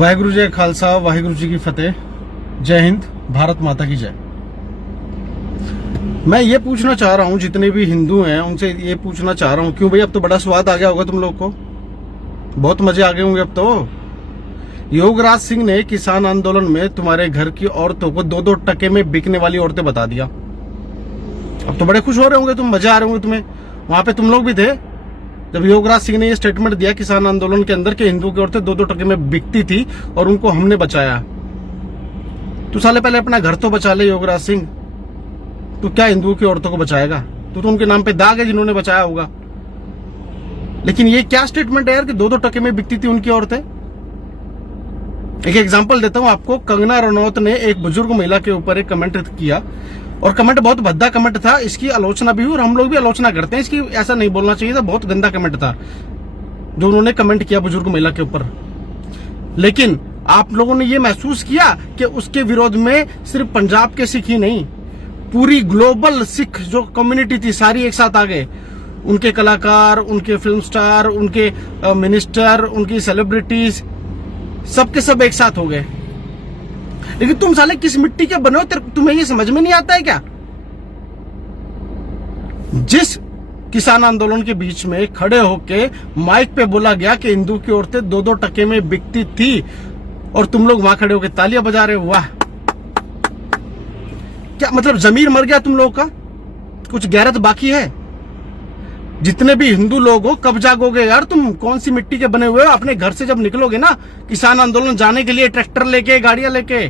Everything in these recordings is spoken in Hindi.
वाहिगुरु जी खालसा वाहिगुरु जी की फतेह। जय हिंद, भारत माता की जय। मैं ये पूछना चाह रहा हूँ जितने भी हिंदू हैं उनसे ये पूछना चाह रहा हूँ, क्यों भाई अब तो बड़ा स्वाद आ गया होगा तुम लोग को, बहुत मजे आ गए होंगे अब तो। योगराज सिंह ने किसान आंदोलन में तुम्हारे घर की औरतों को 2-2 टके में बिकने वाली औरतें बता दिया। अब तो बड़े खुश हो रहे होंगे तुम, मजे आ रहे होंगे तुम्हें। वहां पे तुम लोग भी थे जब योगराज सिंह ने ये स्टेटमेंट दिया किसान आंदोलन के अंदर कि हिंदू की औरतें 2-2 टके में बिकती थी और उनको हमने बचाया। तू साले पहले अपना घर तो बचा ले योगराज सिंह, तू क्या हिंदुओं की औरतों को बचाएगा? तू तो उनके नाम पे दाग है जिन्होंने बचाया होगा। लेकिन ये क्या स्टेटमेंट है यार कि 2-2 टके में बिकती थी उनकी औरतें। एक एग्जांपल देता हूं आपको। कंगना रनौत ने एक बुजुर्ग महिला के ऊपर एक कमेंट किया और कमेंट बहुत भद्दा कमेंट था, इसकी आलोचना भी हुई और हम लोग भी आलोचना करते हैं इसकी, ऐसा नहीं बोलना चाहिए था, बहुत गंदा कमेंट था जो उन्होंने कमेंट किया बुजुर्ग महिला के ऊपर। लेकिन आप लोगों ने ये महसूस किया कि उसके विरोध में सिर्फ पंजाब के सिख ही नहीं, पूरी ग्लोबल सिख जो कम्युनिटी थी सारी एक साथ आ गए। उनके कलाकार, उनके फिल्म स्टार, उनके मिनिस्टर, उनकी सेलिब्रिटीज, सबके सब एक साथ हो गए। लेकिन तुम साले किस मिट्टी के बने हो, तुम्हें ये समझ में नहीं आता है क्या? जिस किसान आंदोलन के बीच में खड़े होके माइक पे बोला गया कि हिंदू की औरतें 2-2 टके में बिकती थी और तुम लोग वहां खड़े होकर तालियां बजा रहे हो, वाह! क्या मतलब जमीर मर गया तुम लोग का? कुछ गैरत बाकी है? जितने भी हिंदू लोग हो कब जागोगे यार तुम? कौन सी मिट्टी के बने हुए हो? अपने घर से जब निकलोगे ना किसान आंदोलन जाने के लिए, ट्रैक्टर लेके, गाड़ियां लेके,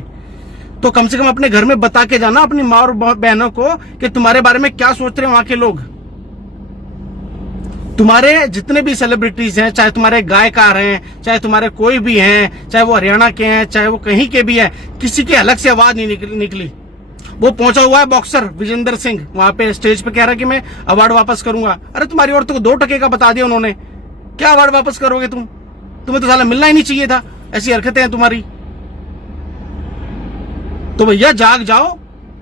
तो कम से कम अपने घर में बता के जाना अपनी माँ और बहनों को कि तुम्हारे बारे में क्या सोच रहे हैं वहां के लोग। तुम्हारे जितने भी सेलिब्रिटीज हैं, चाहे तुम्हारे गायकार हैं, चाहे तुम्हारे कोई भी हैं, चाहे वो हरियाणा के हैं, चाहे वो कहीं के भी हैं, किसी की अलग से आवाज नहीं निकली। वो पहुंचा हुआ है बॉक्सर विजेंद्र सिंह, वहां पे स्टेज पे कह रहा है कि मैं अवार्ड वापस करूंगा। अरे तुम्हारी औरतों को 2 टके का बता दिया उन्होंने, क्या अवार्ड वापस करोगे तुम? तुम्हें तो साला मिलना ही नहीं चाहिए था, ऐसी हरकतें हैं तुम्हारी। तो भैया जाग जाओ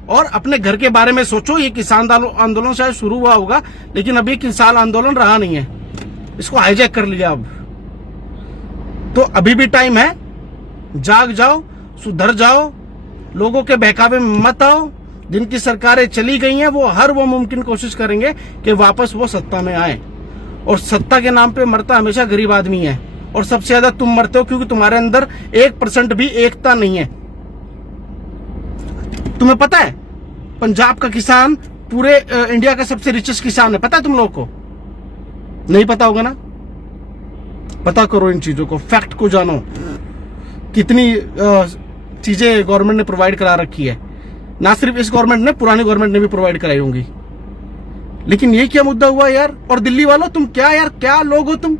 और अपने घर के बारे में सोचो। ये किसान आंदोलन शायद शुरू हुआ होगा लेकिन अभी किसान आंदोलन रहा नहीं है, इसको हाईजैक कर लिया अब। तो अभी भी टाइम है, जाग जाओ, सुधर जाओ, लोगों के बहकावे में मत आओ। जिनकी सरकारें चली गई हैं वो हर वो मुमकिन कोशिश करेंगे कि वापस वो सत्ता में आए, और सत्ता के नाम पे मरता हमेशा गरीब आदमी है, और सबसे ज्यादा तुम मरते हो क्योंकि तुम्हारे अंदर 1% भी एकता नहीं है। तुम्हें पता है पंजाब का किसान पूरे इंडिया का सबसे रिचेस्ट किसान है, पता है तुम लोग को? नहीं पता होगा ना, पता करो इन चीजों को, फैक्ट को जानो। कितनी चीजें गवर्नमेंट ने प्रोवाइड करा रखी है, ना सिर्फ इस गवर्नमेंट ने, पुरानी गवर्नमेंट ने भी प्रोवाइड कराई होंगी। लेकिन ये क्या मुद्दा हुआ यार? और दिल्ली वालों तुम क्या यार, क्या लोग हो तुम?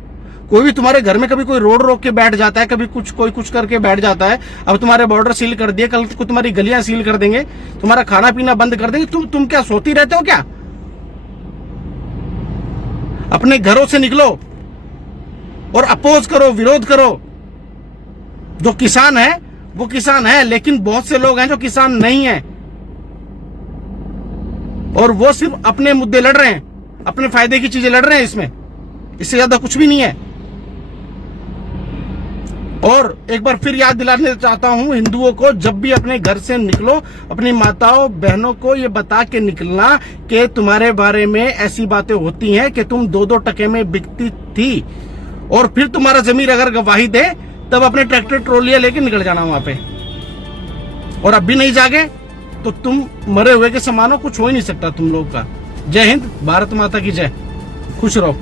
कोई भी तुम्हारे घर में कभी कोई रोड रोक के बैठ जाता है, कभी कोई कुछ करके बैठ जाता है। अब तुम्हारे बॉर्डर सील कर दिए, कल को तुम्हारी गलियां सील कर देंगे, तुम्हारा खाना पीना बंद कर देंगे। तुम क्या सोती रहते हो क्या? अपने घरों से निकलो और अपोज करो, विरोध करो। जो किसान है वो किसान है, लेकिन बहुत से लोग हैं जो किसान नहीं है और वो सिर्फ अपने मुद्दे लड़ रहे हैं, अपने फायदे की चीजें लड़ रहे हैं, इसमें इससे ज्यादा कुछ भी नहीं है। और एक बार फिर याद दिलाने चाहता हूं हिंदुओं को, जब भी अपने घर से निकलो अपनी माताओं बहनों को ये बता के निकलना कि तुम्हारे बारे में ऐसी बातें होती हैं कि तुम 2-2 टके में बिकती थी, और फिर तुम्हारा जमीर अगर गवाही दे तब अपने ट्रैक्टर ट्रॉलियां लेके निकल जाना वहां पे। और अब भी नहीं जागे तो तुम मरे हुए के समान हो, कुछ हो ही नहीं सकता तुम लोग का। जय हिंद, भारत माता की जय, खुश रहो।